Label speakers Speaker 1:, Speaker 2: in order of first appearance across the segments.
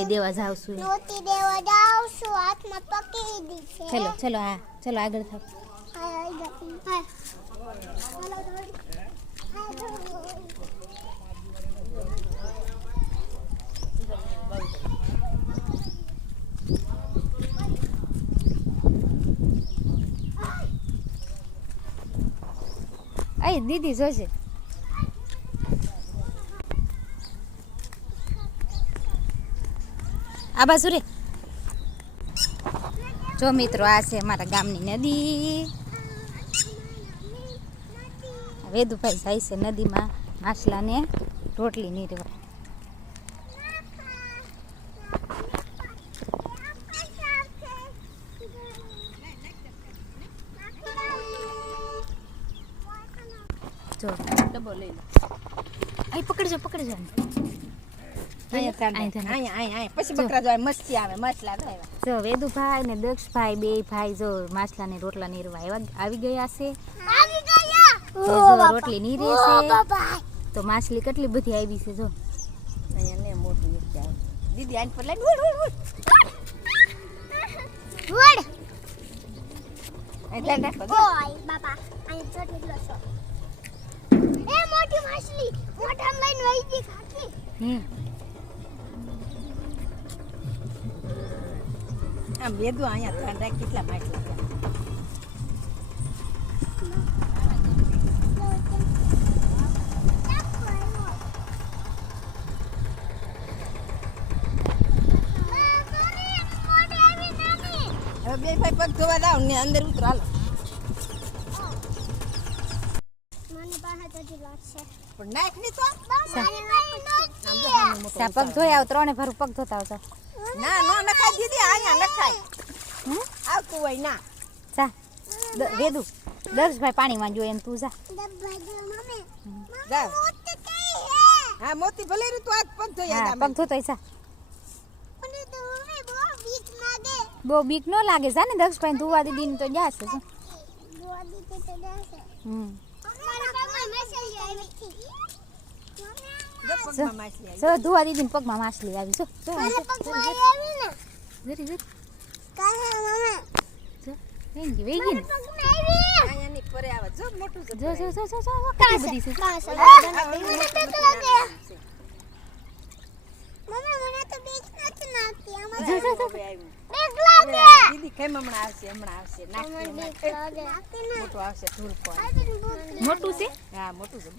Speaker 1: રોટલી દેવા જાવ છું
Speaker 2: નોતી દેવા જાવ છું હાથમાં પકડી દી છે.
Speaker 1: ચલો ચલો હા ચલો આગળ થાવ. અહીં દીદી જોશે આ બાજુ રે. જો મિત્રો, આ છે મારા ગામની નદી. વેદુભાઈ જાય છે નદીમાં માછલાને રોટલી નીરવા જો,
Speaker 3: ડબ્બો લઈ લો.
Speaker 1: અહીં પકડજો પકડજો
Speaker 3: અહીંયા
Speaker 1: અહીંયા,
Speaker 3: અહીંયા
Speaker 1: અહીંયા.
Speaker 3: અહીંયા અહીંયા પછી બકરા જો મસ્તી આવે માછલા
Speaker 1: જો વેદુભાઈ ને દક્ષભાઈ બે ભાઈ જો માછલાને રોટલા નીરવા એવા આવી ગયા છે.
Speaker 2: આવી ગયા.
Speaker 1: તો જો રોટલી નીરે છે. તો માછલી કેટલી બધી આવી છે જો.
Speaker 3: અહીંયા ને મોટું એક દીદી આની પર લઈને ઉડ ઉડ ઉડ
Speaker 2: વડ.
Speaker 3: અહીં ધ્યાન
Speaker 2: ઓય બાપા અહીં ચોટલી લો છો. એ મોટી માછલી મોઢામાં લઈને વહી ગઈ ખાતી
Speaker 1: હમ.
Speaker 3: આમ વેદું અહીંયા ધ્યાન રાખ કેટલા માટલા હવે બે ભાઈ પગ ધોવા દાવ ને અંદર ઉતરો હાલો. પણ નાખની તો.
Speaker 1: પગ આવ ત્રણે ભરું પગ ધોતા આવતા
Speaker 3: ના નો નખાય દીદી અહીંયા નખાય.
Speaker 1: હમ?
Speaker 3: આવતું હોય ના.
Speaker 1: જા વેદુ દર્શભાઈ પાણી માં એમ તું જા.
Speaker 2: હે
Speaker 3: હા મોતી ભલે તું આજ પગ ધોઈ
Speaker 1: હા
Speaker 3: આદા
Speaker 1: પગ ધોતોય જા.
Speaker 2: બહુ બીક
Speaker 1: ન લાગે છે ને દક્ષભાઈ ધોવા દીદી તો જાશે હમ.
Speaker 3: જો
Speaker 1: ધોવા દીદી પગમાં માછલી આવી. જો જો
Speaker 2: મારા પગમાં આવી ને.
Speaker 1: જરી જરી
Speaker 2: મમ્મી
Speaker 1: જો વેઈ ગઈ ને.
Speaker 2: પગમાં આવી.
Speaker 3: અહીંયા ની પરે આવે. જો મોટું
Speaker 1: જો જો જો જો જો જો, બધી છે
Speaker 2: કાસે મને બીક લાગે મમ્મી મને તો બીક નથી લાગતી આમાં
Speaker 1: જો જો જો
Speaker 3: હવે આવ્યું.
Speaker 2: બીક લાગે
Speaker 3: દીદી કેમ હમણાં આવશે હમણાં આવશે? મોટું આવશે ધૂળ પણ.
Speaker 1: મોટું છે?
Speaker 3: હા મોટું છે,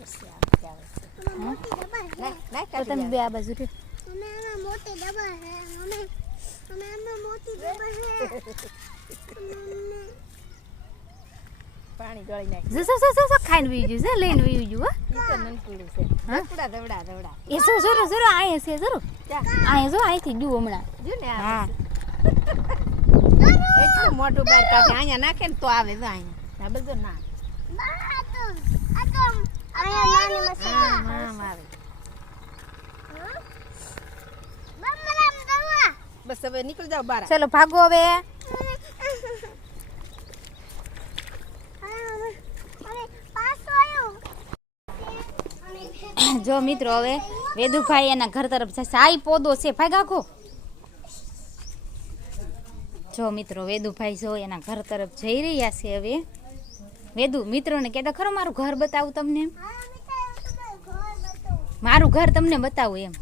Speaker 1: તમે બે આ બાજુ
Speaker 2: મોટી મોટી
Speaker 3: પાણી ગળી નાખી.
Speaker 1: જો જો જો જો જો ખાઈને વી ગયું છે લઈને વી હો.
Speaker 3: તો છે.
Speaker 1: એ જો જો જો આયા છે જો અહીંથી જુઓ હમણાં.
Speaker 3: જો ને આ મોટું બાર કાઢે. અહીંયા નાખે ને તો આવે જો અહીંયા. આ બધું ના બસ હવે નીકળી જાઓ બાર.
Speaker 1: ચલો ભાગો હવે. જો મિત્રો હવે વેદુભાઈ એના ઘર તરફ જશે. આ પોદો છે. ભાઈ ગાખો જો મિત્રો વેદુભાઈ જો એના ઘર તરફ જઈ રહ્યા છે હવે. વેદુ મિત્રોને કહેતા ખરો મારું ઘર બતાવું તમને એમ? મારું ઘર તમને બતાવું એમ.